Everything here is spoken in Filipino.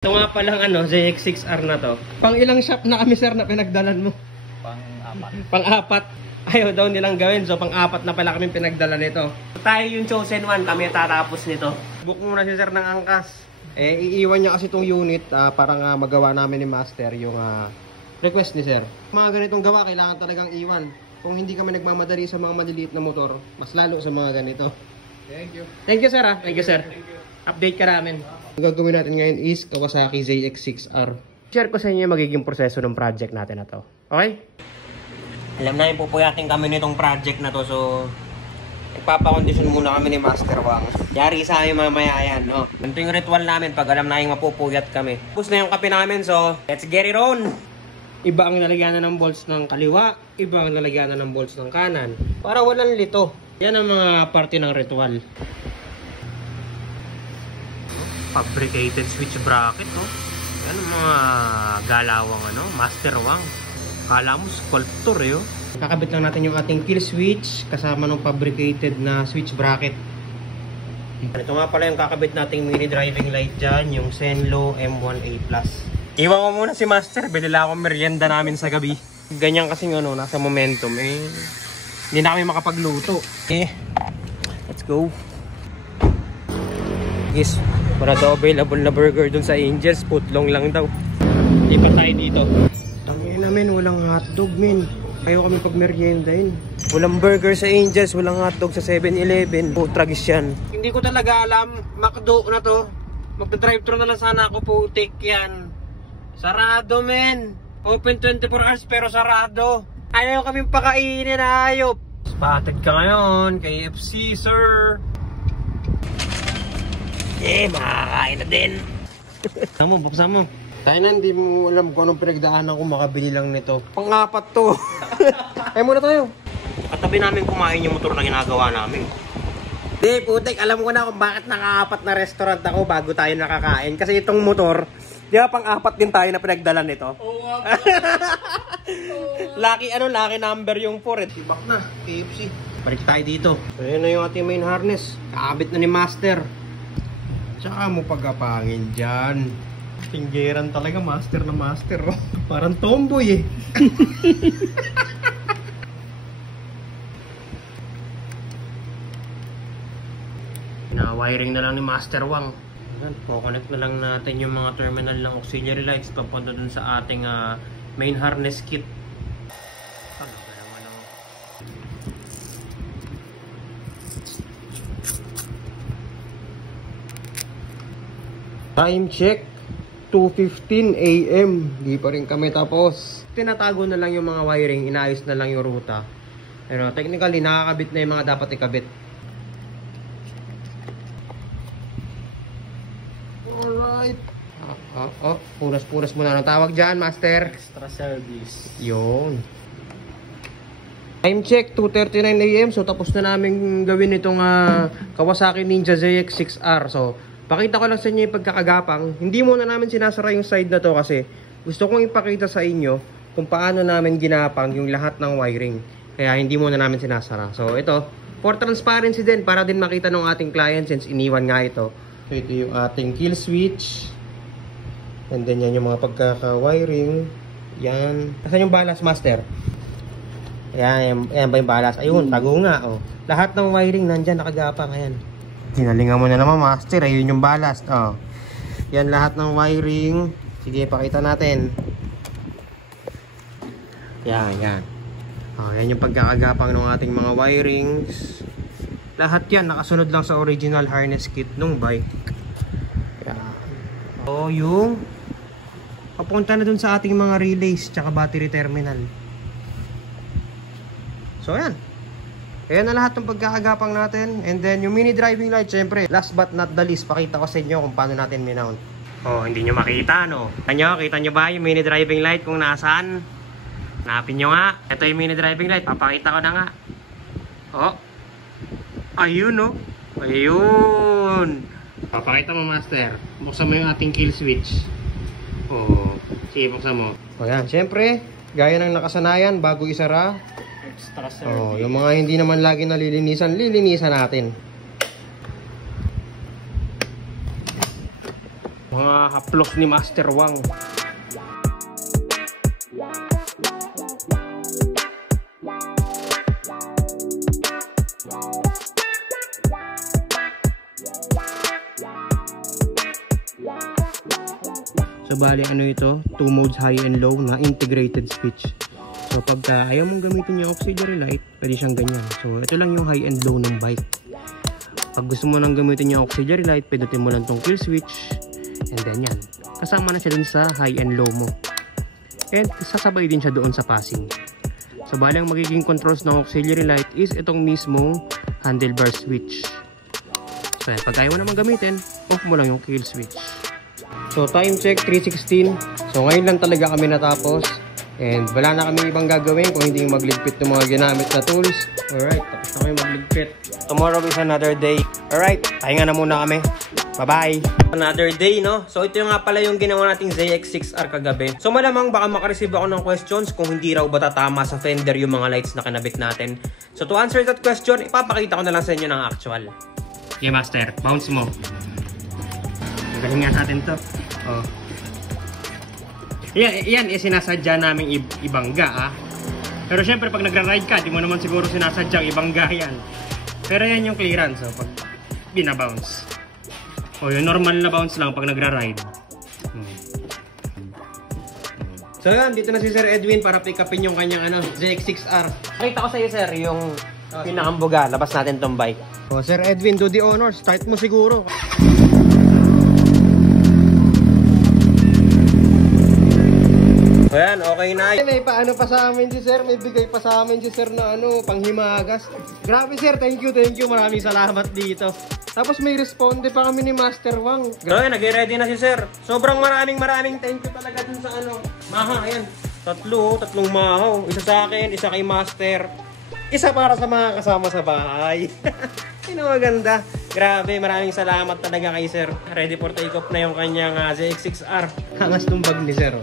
Ito nga palang ZX6R na to. Pang ilang shop na kami sir na pinagdalan mo? Pang-apat. Pang-apat. Ayaw daw nilang gawin. So pang-apat na pala kami pinagdala nito. Tayo yung chosen one. Kami tatapos nito. Book muna si sir ng angkas. Iiwan niya kasi itong unit para nga magawa namin ni Master yung request ni sir. Mga ganitong gawa kailangan talagang iwan. Kung hindi kami nagmamadali sa mga maliliit na motor, mas lalo sa mga ganito. Thank you. Thank you sir Thank you sir. Update ka namin. Ang gagawin natin ngayon is Kawasaki ZX6R. Share ko sa inyo yung magiging proseso ng project natin na to. Okay? Alam na yung pupuyatin kami nitong project na to. So, nagpapakondisyon muna kami ni Master Wang. Yari sa amin mamaya yan. No? Ganito yung ritual namin pag alam na yung mapupuyat kami. Tapos na yung kape namin. So, let's get it on! Iba ang nalagyanan ng bolts ng kaliwa. Iba ang nalagyanan ng bolts ng kanan. Para walang lito. Yan ang mga parte ng ritual. Fabricated switch bracket, no? Yan ang mga galawang Master Wang. Kala mo sculptor oh. Kakabit lang natin yung ating kill switch kasama ng fabricated na switch bracket. Ito nga pala yung kakabit nating mini driving light dyan, yung Senlo M1A+. Iwan ko muna si Master, binila akong merienda namin sa gabi. Ganyan kasi nasa momentum hindi na kami makapagluto. Let's go. Yes. Para daw available na burger dun sa Angels, footlong lang daw. Lipat tayo dito. Tangin namin, walang hotdog men. Ayaw kami pagmeriendahin. Walang burger sa Angels, walang hotdog sa 7-Eleven. Tragis yan. Hindi ko talaga alam, McDo na to. Magta-drive-thru na lang sana ako, putik yan. Sarado men. Open 24 hours pero sarado. Ayaw kami pakainin na ayop. Spotted ka ngayon, KFC sir. Makakain na din. Buksan mo. Tayo na, hindi mo alam kung anong pinagdaanan ko, makabili lang nito. Pang-apat to. Ay muna tayo. Katabi namin kumain yung motor na ginagawa namin. Di, putik, alam ko na kung bakit naka-apat na restaurant ako bago tayo nakakain. Kasi itong motor, di ba pang-apat din tayo na pinagdalan nito? Oo. Lucky number yung 4. Tibak na, KFC. Balik tayo dito. Ayan na yung ating main harness. Kakabit na ni Master. Tsaka mo pagkapangin dyan. Tinggeran talaga, master na master. Oh. Parang tomboy wiring na lang ni Master Wang. Kukonect na lang natin yung mga terminal ng auxiliary lights papunta dun sa ating main harness kit. Time check, 2:15 AM. Di pa rin kami tapos. Tinatago na lang yung mga wiring, inaayos na lang yung ruta. Pero technically, nakakabit na yung mga dapat ikabit. Alright. Punas-punas muna. Anong tawag dyan, Master? Extra service. Yun. Time check, 2:39 AM. So, tapos na namin gawin itong Kawasaki Ninja ZX6R. So, pakita ko lang sa inyo yung pagkakagapang. Hindi muna namin sinasara yung side na to kasi gusto kong ipakita sa inyo kung paano namin ginapang yung lahat ng wiring. Kaya hindi muna namin sinasara. So ito, for transparency din, para din makita ng ating client since iniwan nga ito. So ito yung ating kill switch. And then yan yung mga pagkaka-wiring. Yan. Asan yung balas, Master? Yan ba yung balas? Ayun, tago nga. Oh. Lahat ng wiring nandyan, nakagapang. Ayan. Hinalingan mo na naman, Master. Ayun yung ballast. Oh. Yan lahat ng wiring. Sige, pakita natin. Yan. Oh, yan yung pagkakagapang ng ating mga wirings. Lahat yan nakasunod lang sa original harness kit ng bike. Yan. Oh, yung papunta na dun sa ating mga relays tsaka battery terminal. So, yan. Ayan na lahat ng pagkakagapang natin. And then yung mini driving light, syempre, last but not the least, pakita ko sa inyo kung paano natin minount. Oh, hindi nyo makita, no? Kita nyo ba yung mini driving light kung nasaan? Hanapin nyo nga. Ito yung mini driving light. Papakita ko na nga. Oh. Ayun, no? Ayun. Papakita mo, Master. Buksan mo yung ating kill switch. Oh. Sige, buksan mo. O yan, syempre, gaya ng nakasanayan, bago isara, Extra service. yung mga hindi naman lagi nalilinisan, lilinisan natin. Mga haplos ni Master Wang. So bali ano ito, 2 modes high and low na integrated switch. So pagka ayaw mong gamitin yung auxiliary light, pwede siyang ganyan. So ito lang yung high and low ng bike. Pag gusto mo nang gamitin yung auxiliary light, pindutin mo lang tong kill switch. And then yan, kasama na siya dun sa high and low mo. And sasabay din siya doon sa passing. So bali ang magiging controls ng auxiliary light is itong mismong handlebar switch. So pag ayaw mo naman gamitin, off mo lang yung kill switch. So time check 3:16. So ngayon lang talaga kami natapos. And wala na kami ibang gagawin kung hindi magligpit ng mga ginamit na tools. Alright, tapos na kami magligpit. Tomorrow is another day. Alright, pahinga na muna kami. Bye-bye! Another day, no? So ito nga pala yung ginawa nating ZX6R kagabi. So malamang baka makareceive ako ng questions kung hindi raw ba tatama sa fender yung mga lights na kinabit natin. So to answer that question, ipapakita ko na lang sa inyo ng actual. Okay, Master. Bounce mo. Galing nga natin to. Oh. Yan sinasadya namin ibangga, ah. Pero syempre pag nagra-ride ka, di mo naman siguro sinasadyang ibangga yan. Pero yan yung clearance, oh, pag binabounce. O yung normal na bounce lang pag nagra-ride. So yan, dito na si Sir Edwin para pick upin yung kanyang ZX6R. Nakita ko sa iyo, sir, yung pinakambuga. Labas natin tong bike. O Sir Edwin, do the honor. Start mo siguro. Ayan, okay na. May paano pa sa amin si Sir, may bigay pa sa amin si Sir na panghimagas. Grabe Sir, thank you. Maraming salamat dito. Tapos may responde pa kami ni Master Wang. Grabe, nag-ready na si Sir. Sobrang maraming thank you talaga dun sa Maha, ayan. Tatlong mahaw. Isa sa akin, isa kay Master. Isa para sa mga kasama sa bahay. Maganda. Grabe, maraming salamat talaga kay Sir. Ready for take off na yung kanyang ZX6R. Hangas ng bag ni Sir.